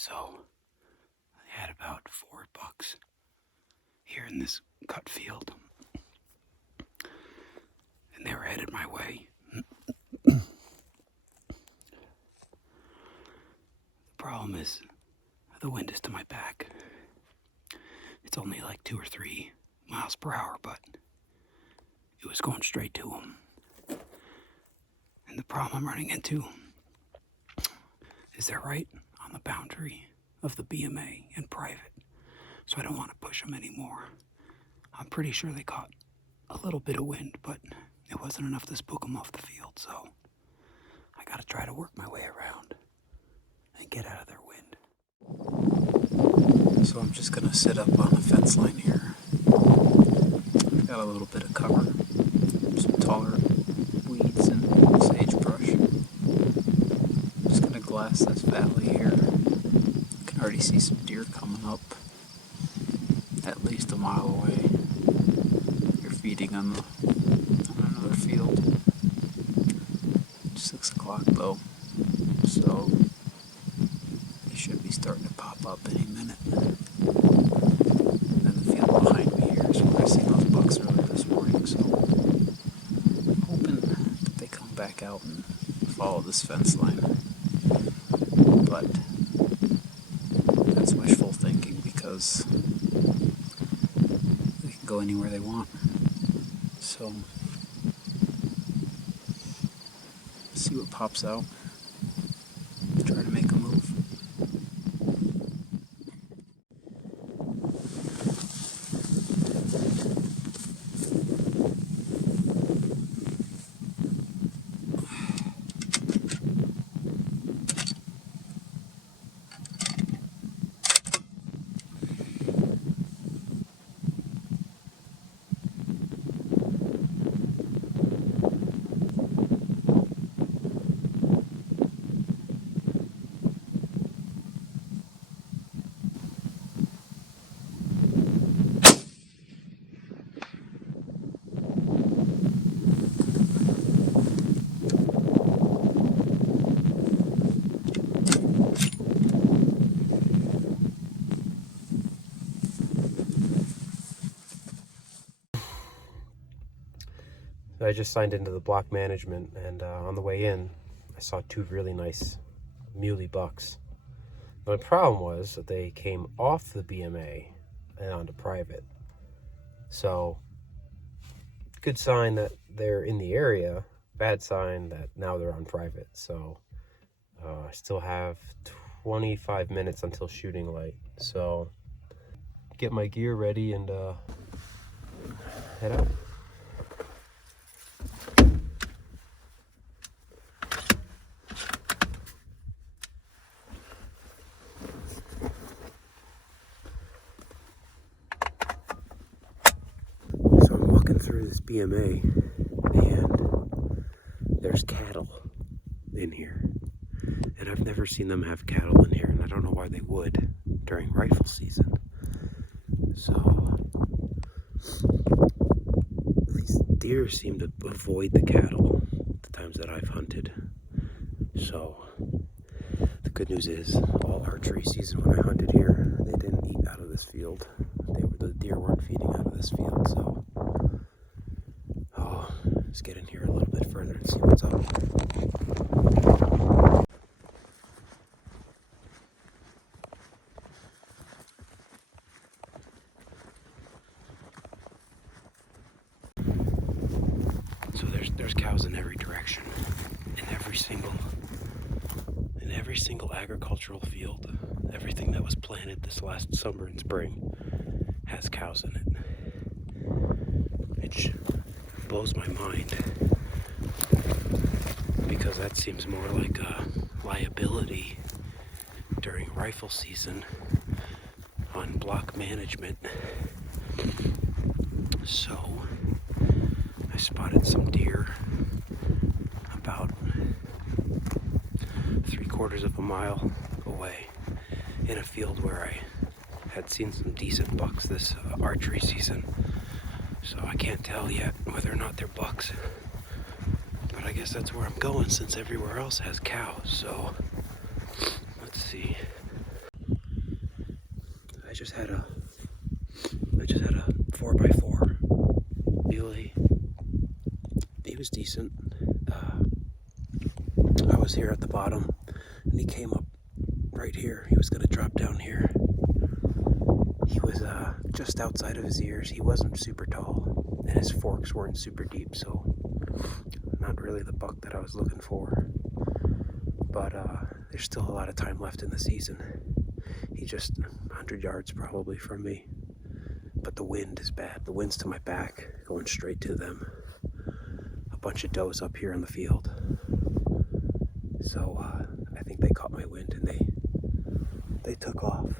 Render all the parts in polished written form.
so I had about 4 bucks here in this cut field, and they were headed my way. The problem is the wind is to my back. It's only like 2 or 3 miles per hour, but it was going straight to them. And the problem I'm running into is they're right on the boundary of the BMA and private, so I don't want to push them anymore. I'm pretty sure they caught a little bit of wind, but it wasn't enough to spook them off the field, so I gotta try to work my way around and get out of their wind. So I'm just gonna sit up on the fence line here. I've got a little bit of cover, some taller weeds and sagebrush. I'm just gonna glass this valley here. You can already see some deer coming up at least a mile away. They're feeding on another field. It's 6 o'clock though, so they should be starting to pop up any minute. And then the field behind me here is where I seen those bucks earlier this morning, so I'm hoping that they come back out and follow this fence line. But that's wishful thinking because they can go anywhere they want. So see what pops out. Try to make a move. I just signed into the block management, and on the way in, I saw 2 really nice muley bucks. But the problem was that they came off the BMA and onto private. So, good sign that they're in the area, bad sign that now they're on private. So, I still have 25 minutes until shooting light. So, get my gear ready and head out. Through this BMA, and there's cattle in here, and I've never seen them have cattle in here, and I don't know why they would during rifle season. So these deer seem to avoid the cattle the times that I've hunted. So the good news is all archery season when I hunted here, they didn't eat out of this field. The deer weren't feeding out of this field. So let's get in here a little bit further and see what's up. So there's cows in every direction, in every single agricultural field. Everything that was planted this last summer and spring has cows in it. Which blows my mind, because that seems more like a liability during rifle season on block management. So I spotted some deer about 3/4 of a mile away in a field where I had seen some decent bucks this archery season. So I can't tell yet whether or not they're bucks, but I guess that's where I'm going since everywhere else has cows. So let's see. I just had a 4x4 Mule. He was decent. I was here at the bottom, and he came up right here. He was going to drop down here. He was just outside of his ears. He wasn't super tall, and his forks weren't super deep, so not really the buck that I was looking for. But there's still a lot of time left in the season. He's just 100 yards probably from me. But the wind is bad. The wind's to my back, going straight to them. A bunch of does up here in the field. So I think they caught my wind and they took off.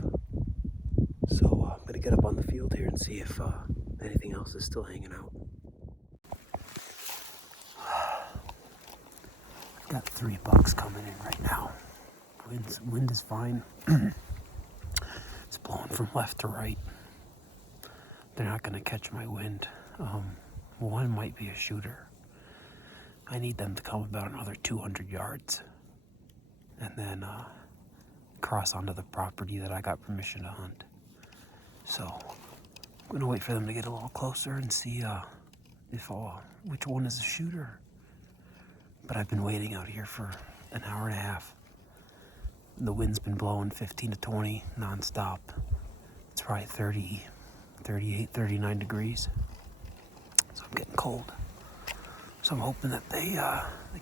So I'm gonna get up on the field here and see if anything else is still hanging out. I've got 3 bucks coming in right now. Wind is fine. It's blowing from left to right. They're not gonna catch my wind. One might be a shooter. I need them to come about another 200 yards and then cross onto the property that I got permission to hunt. So I'm gonna wait for them to get a little closer and see which one is a shooter. But I've been waiting out here for an hour and a half. The wind's been blowing 15 to 20 nonstop. It's probably 30, 38, 39 degrees. So I'm getting cold. So I'm hoping that they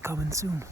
come in soon.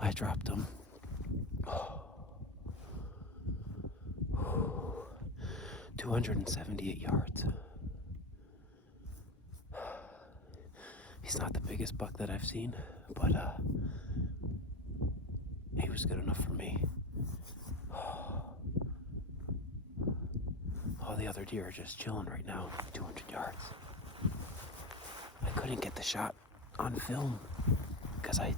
I dropped him. 278 yards. He's not the biggest buck that I've seen, but he was good enough for me. All the other deer are just chilling right now, 200 yards. I couldn't get the shot on film because I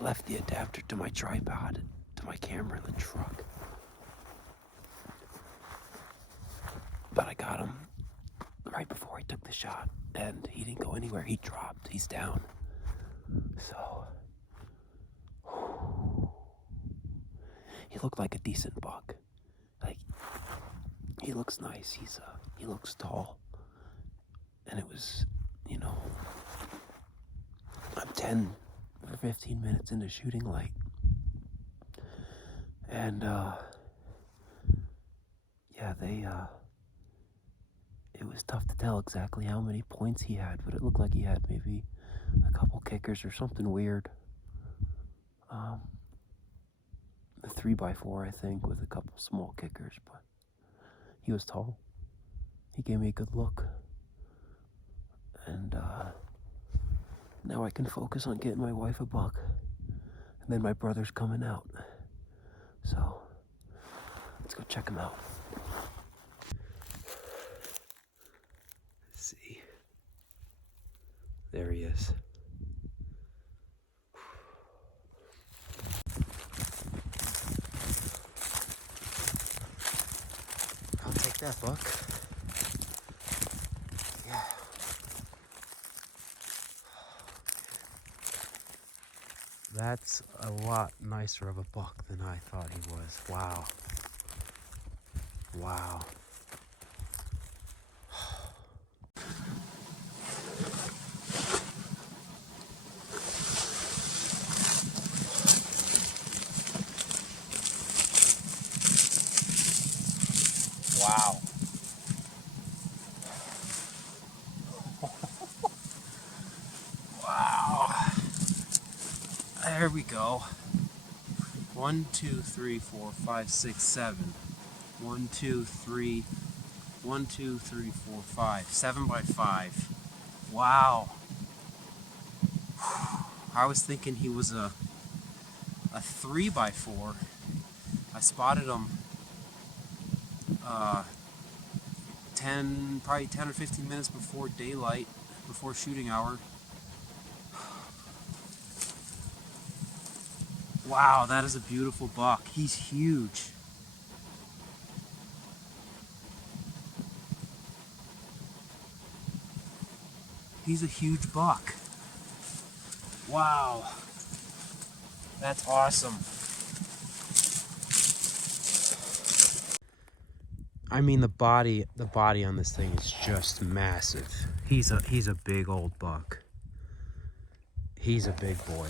left the adapter to my tripod, to my camera in the truck. But I got him right before he took the shot, and he didn't go anywhere. He dropped. He's down. So he looked like a decent buck. Like, he looks nice. He looks tall. And it was, I'm 10 or 15 minutes into shooting light. And it was tough to tell exactly how many points he had, but it looked like he had maybe a couple kickers or something weird. A 3x4, I think, with a couple small kickers, but he was tall. He gave me a good look. And now I can focus on getting my wife a buck. And then my brother's coming out. So let's go check him out. Let's see. There he is. I'll take that buck. Yeah. That's a lot nicer of a buck than I thought he was. Wow. Wow. Wow. Wow. There we go. 1, 2, 3, 4, 5, 6, 7. 1, 2, 3. 1, 2, 3, 4, 5. 7 by 5. Wow. I was thinking he was a 3 by 4. I spotted him probably 10 or 15 minutes before daylight, before shooting hour. Wow, that is a beautiful buck. He's huge. He's a huge buck. Wow. That's awesome. I mean, the body on this thing is just massive. He's a big old buck. He's a big boy.